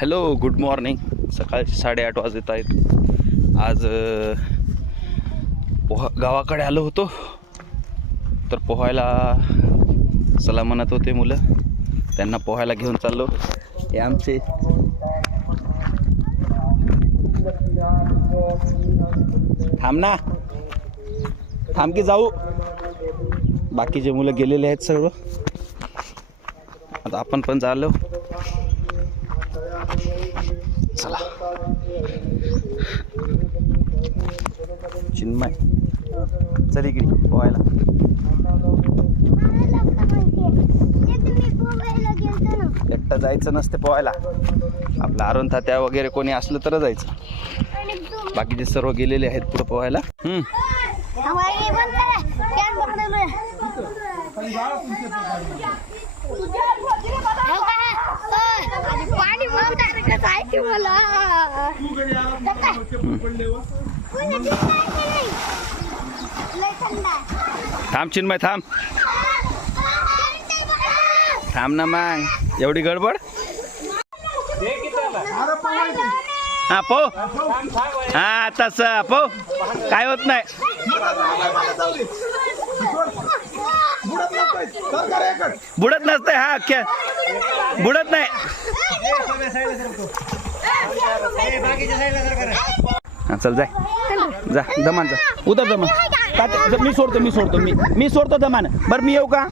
Hello, good morning. सकाळचे 8:30 वाजत आहेत. आज गावाकडे आलो होतो, तर पोहायला चला म्हणत होते मुलं. त्यांना पोहायला घेऊन चाललो. हे आमचे थांब ना, थांब की जाऊ. बाकीचे मुलं गेलेले आहेत सर्व. आता आपण पण चाललो. चला. चिन्मय चल इकडे पोहायला. एकटं जायचं नसते पोहायला. आपलं अरुण तात्या वगैरे कोणी असलं तर जायचं. बाकीचे सर्व गेलेले आहेत पुढे पोहायला. थांब चिन्मय, थांब थांब ना. मग एवढी गडबड. हा पो, हा तस पो, काय होत नाही. बुडत नसतंय. हा क्या बुडत नाही. हा चल जाय, जा दमान जा. उतर दमान. मी सोडतो मी सोडतो दमान. बरं मी येऊ का?